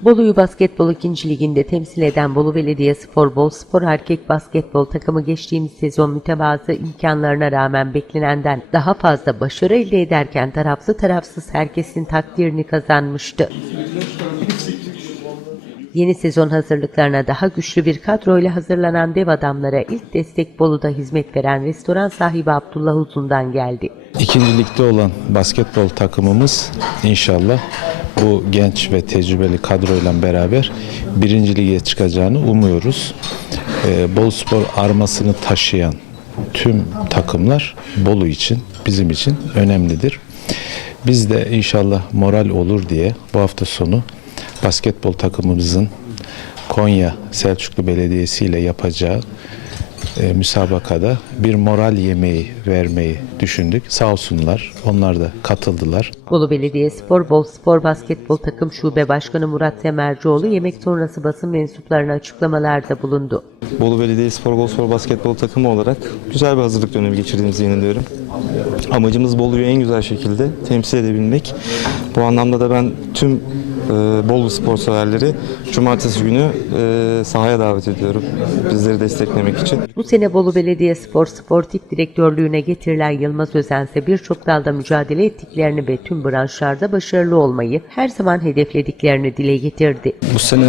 Bolu'yu basketbol 2. liginde temsil eden Bolu Belediyespor Bol Spor erkek basketbol takımı geçtiğimiz sezon mütevazı imkanlarına rağmen beklenenden daha fazla başarı elde ederken taraflı tarafsız herkesin takdirini kazanmıştı. Yeni sezon hazırlıklarına daha güçlü bir kadroyla hazırlanan dev adamlara ilk destek Bolu'da hizmet veren restoran sahibi Abdullah Uzun'dan geldi. İkinci ligde olan basketbol takımımız inşallah bu genç ve tecrübeli kadroyla beraber birinci lige çıkacağını umuyoruz. Ee, Bolu Spor armasını taşıyan tüm takımlar Bolu için, bizim için önemlidir. Biz de inşallah moral olur diye bu hafta sonu basketbol takımımızın Konya Selçuklu Belediyesi ile yapacağı e, müsabakada bir moral yemeği vermeyi düşündük. Sağ olsunlar. Onlar da katıldılar. Bolu Belediyespor Bol Spor Basketbol Takım Şube Başkanı Murat Semercioğlu yemek sonrası basın mensuplarına açıklamalarda bulundu. Bolu Belediyespor Golspor Basketbol takımı olarak güzel bir hazırlık dönemi geçirdiğimize inanıyorum. Amacımız Bolu'yu en güzel şekilde temsil edebilmek. Bu anlamda da ben tüm e, Bolu spor severleri cumartesi günü e, sahaya davet ediyorum. Bizleri desteklemek için. Bu sene Bolu Belediyespor Sportif Direktörlüğüne getirilen Yılmaz Özense birçok dalda mücadele ettiklerini ve tüm branşlarda başarılı olmayı her zaman hedeflediklerini dile getirdi. Bu sene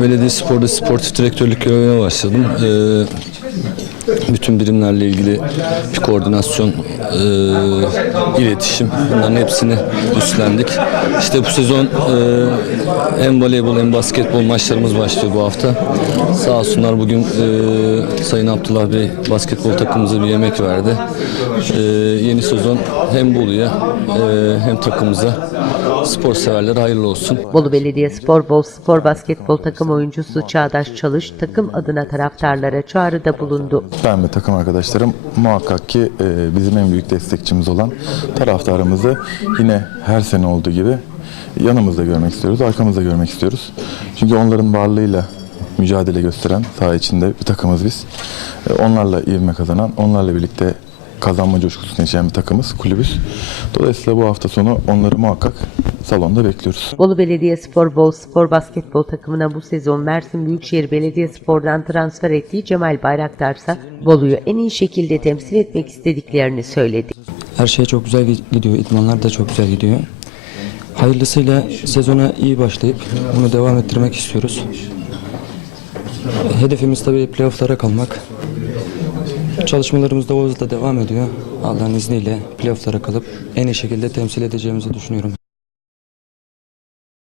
belediye sporda sportif direktörlük görevine başladım. Ee, bütün birimlerle ilgili bir koordinasyon, e, iletişim bunların hepsini üstlendik. İşte bu sezon e, hem voleybol hem basketbol maçlarımız başlıyor bu hafta. Sağ olsunlar bugün e, Sayın Abdullah Bey basketbol takımımıza bir yemek verdi. E, yeni sezon hem Bolu'ya e, hem takımımıza spor severlere hayırlı olsun. Bolu Belediyespor Bol Spor Basketbol Takım oyuncusu Çağdaş Çalış takım adına taraftarlara çağrıda bulundu. Ben ve takım arkadaşlarım muhakkak ki e, bizim en büyük destekçimiz olan taraftarımızı yine her sene olduğu gibi yanımızda görmek istiyoruz, arkamızda görmek istiyoruz. Çünkü onların varlığıyla mücadele gösteren saha içinde bir takımız biz. E, onlarla ivme kazanan, onlarla birlikte kazanma coşkusunu yaşayan bir takımız, kulübüz. Dolayısıyla bu hafta sonu onları muhakkak salonda bekliyoruz. Bolu Belediyespor Bol Spor Basketbol takımına bu sezon Mersin Büyükşehir Belediyespor'dan transfer ettiği Cemal Bayraktar ise Bolu'yu en iyi şekilde temsil etmek istediklerini söyledi. Her şey çok güzel gidiyor. İdmanlar da çok güzel gidiyor. Hayırlısıyla sezona iyi başlayıp bunu devam ettirmek istiyoruz. Hedefimiz tabii playofflara kalmak. Çalışmalarımız da o hızla devam ediyor. Allah'ın izniyle playofflara kalıp en iyi şekilde temsil edeceğimizi düşünüyorum.